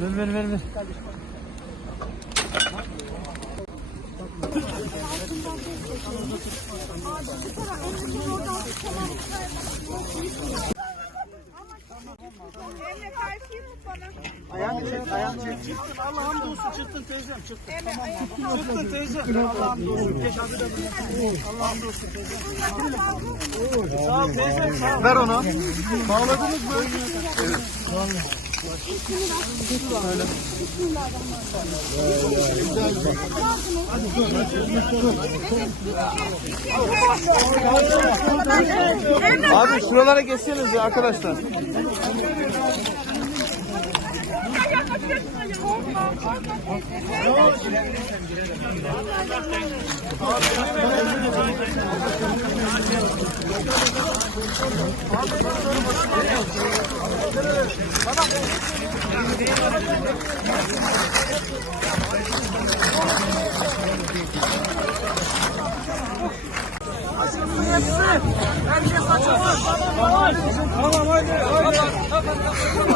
Ver ver ver ver. Emre kaysın mı bana? Ayağını çek, ayağını çek. Çıktın, Allah'ım doğsun. Çıktın teyzem, çıktın. Tamam. Çıktın teyzem. Allah'ım doğsun. Geç hadi de Allah'ım doğsun teyzem. Sağ ol teyzem, sağ ol. Ver onu. Bağladınız mı? Abi şuralara geçseniz ya arkadaşlar. Herkes açılsın. Tamam hadi. Çalışmaya devam.